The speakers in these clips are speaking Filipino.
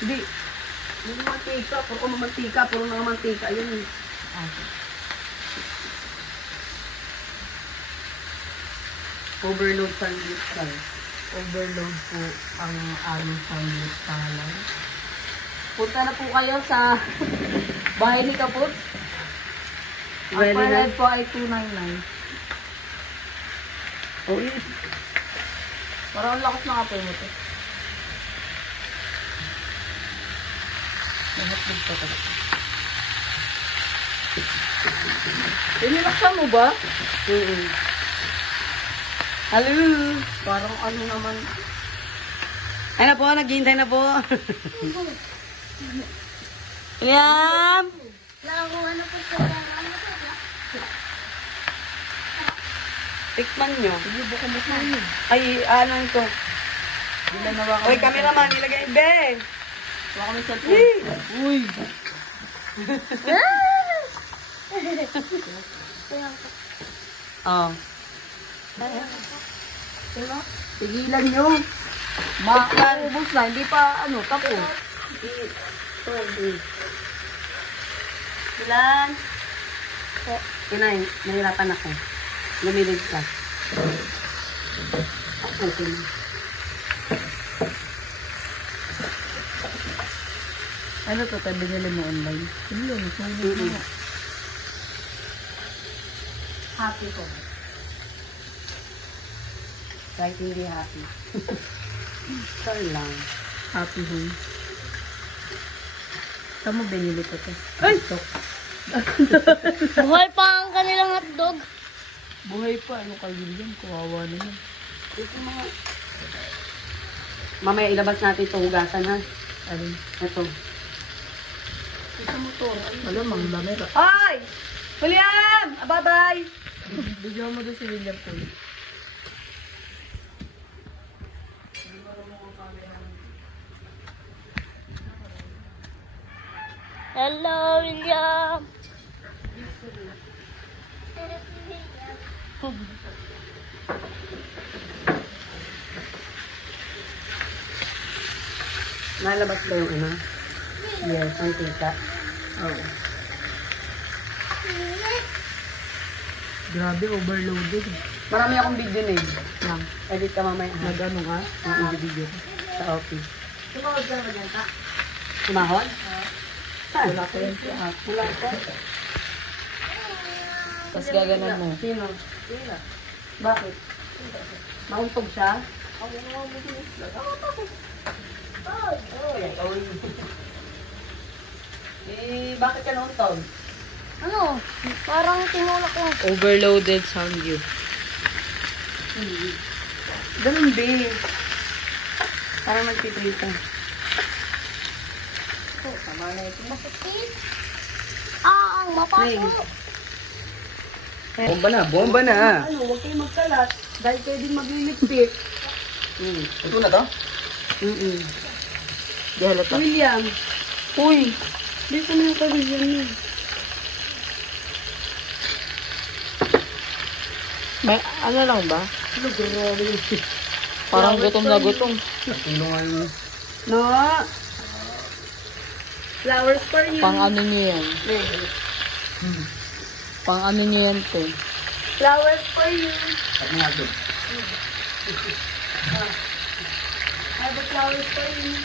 Hindi. Hindi mantika. Puro mantika. Puro mga mantika. Yun. Okay. Overload sandwich guys. Overload po ang aming sandwich palay. Punta na po kayo sa bahay ni Kaput. Ang Ready per na? head po ay 299. Oh, yun. Parang ang lakas ng apoy mo to. Lahat dito pa talaga. Pinilaksan mo ba? Hello. Parang ano naman. Ay na po, naghihintay na po. William! Tikman nyo. Sige, buka mo sa inyo. Ay, ano ito? Bila na ba Oy, cameraman, nilagay. Ben! Wala kami sa Yee! Uy! Oh. Diba? Tigilan nyo. Maubos na, hindi pa ano, tapos. Ilan? Inay, nahirapan ako. Lumilig ka. Okay. Ano to, tayo binili mo online? Hindi, masaya na. Happy ko. Kahit hindi happy. Sorry lang. Happy home. Saan mo binili ko to? Ay! Buhay pa ang kanilang hotdog. Buhay pa, ano kayo yan? Kawawa na yan. Ito mga... Mamaya ilabas natin ito, hugasan ha. Alin? Ito. Isa mo to. Alam, ang lamera. Ay! William! Bye-bye! Bigyan mo doon si William po. Hello, William. Nalabas ba yung ano? Yes, ang tita. Oo. Grabe, overloaded. Marami akong video na yun. Nang, Edit ka mamaya ha. nag-ano nga? Nag-video. Sa office. Tumawag ka ba dyan, ta? Sumahod? Saan? Wala ko yan siya. Wala ko. Tapos gaganan mo. Sino? Sino? Bakit? Mauntog siya? Eh, bakit ka nauntog? Ano? Parang tinulak ko. Overloaded sound view. Ganun, be. Parang nagtitrito. Tama na ito. Masakit. Ah, ang mapasok. Bomba na, bomba na. Ano, huwag kayo magkalat. Dahil kayo din magliligpit. Ito na to? Di halata. William, Uy! dito na yung pavilion niya. May ano lang ba? Ano, grabe. Parang gutom na gutom. Tulungan mo. No. Flowers for you. Pang ano niyo yan? Pang ano niyo yan to? Flowers for you. At mga ito. I have a flowers for you.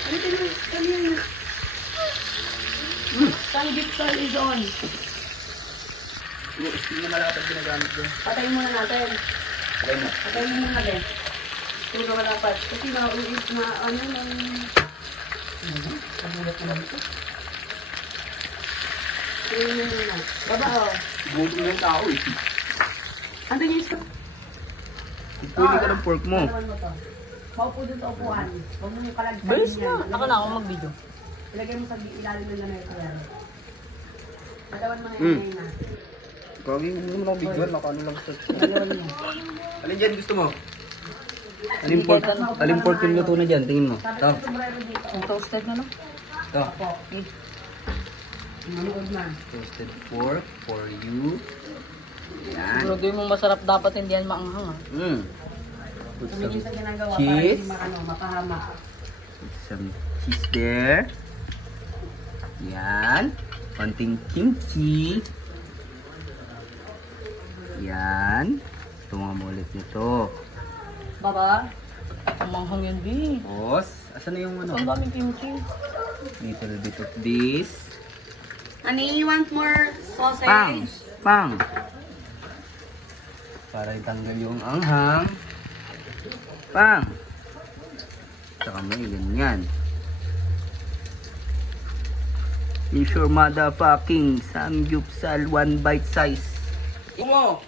Ano ka na? Kanina. Sanggit call is on. Hindi na lahat ang ginagamit ko. Patayin muna natin. Okay mo. Patayin muna natin. Tulog ka dapat. Kasi naulit na ano ng... Nagulat ko lang ito. Tingnan mo muna. Baba oh. Gutom na yung tao eh. Andun yung stop. Pwede ka ng pork mo. Ano mo to? Maupo dun sa upuan. Huwag mo yung kalagsan Bilis niya. na. Ako na ako mag-video. Ilagay mo sa ilalim ng lamesa yan. Patawan mo na Mm. yun na. Kagi, hindi mo lang video. Nakano lang sa... Patawan mo. Alin dyan gusto mo? Alin pork yung luto na dyan? Tingin mo. Sabi Ito. ko sombrero dito. Ang toasted na no? Ito. Opo. Manood na. Roasted pork for you. Yan. Siguro mo masarap dapat hindi yan maanghang ah. Mm. Put some Tumingin sa ginagawa para cheese. hindi mapahama. Put some cheese there. Yan. Konting kimchi. Yan. Tunga mo ulit nito. Baba. Ang manghang yan, di. Tapos, asan na yung ano? Ang daming kimchi. Little bit of this. Honey, you want more sausage? Pang! Pang! Para itanggal yung anghang. Pang! Saka may ganyan. It's your motherfucking samgyupsal 1 bite size. Mo!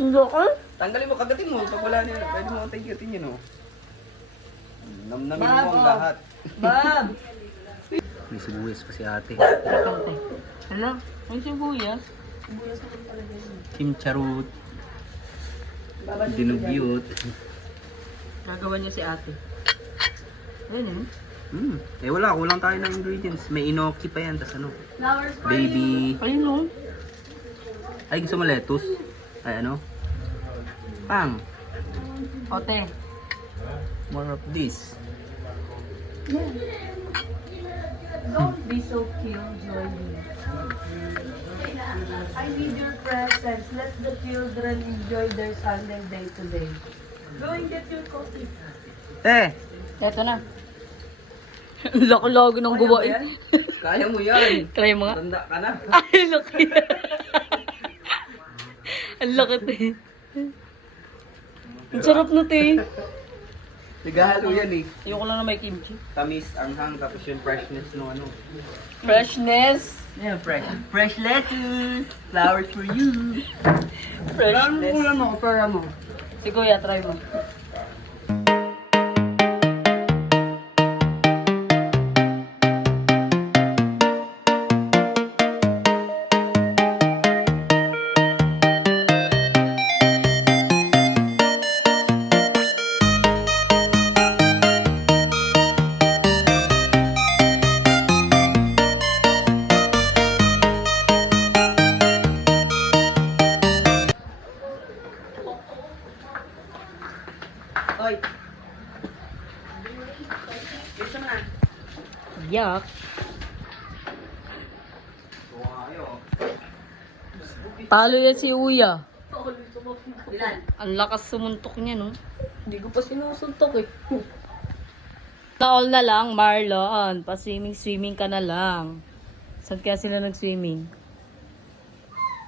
Loko? Tanggalin mo, kagatin mo. Pag wala niya, pwede mo ang tagigatin yun, oh. Namnamin mo ang Babo. lahat. Bab! May sibuyas pa si ate. Kante. Hala, may sibuyas. Kimcharut. Dinugyot. Gagawa niya si ate. Ayun eh. Wala. Kulang tayo ng ingredients. May inoki pa yan. Tas ano? Flowers for Baby. Ayun o. Ay, gusto mo lettuce? Ay, ano? Pang. Ote. More of this. Don't be so killjoy. I need your presence. Let the children enjoy their Sunday day today. Go and get your coffee. Eto na. Ang laki-laki ng gawain. Kaya mo yan. Try mo nga. Tanda ka na. Ay, laki. Ang laki, te. Ang sarap na, te. Nagahalo yan eh. Ayoko lang na may kimchi. Tamis, anghang, tapos yung freshness no ano. Freshness. Yeah, fresh. Fresh lettuce. Flowers for you. Freshness. mo, para mo. Si Kuya, try mo. Oy. Gusto mo na? Yuck. Talo yan si Uya. Ilan? Ang lakas sumuntok niya, no? Hindi ko pa sinusuntok eh. Na all na lang, Marlon. Pa-swimming ka na lang. Saan kaya sila nag-swimming?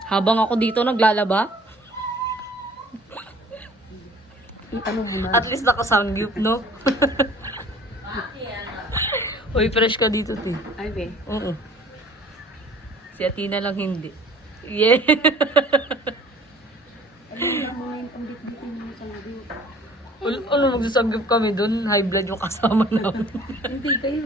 Habang ako dito naglalaba? Ano mo na? At least nakasangyup, no? Uy, fresh ka dito, ti. Ay, be. Oo. Si Atina lang hindi. Yeah. Ano, magsasanggip kami dun? High blood yung kasama namin. Hindi kayo.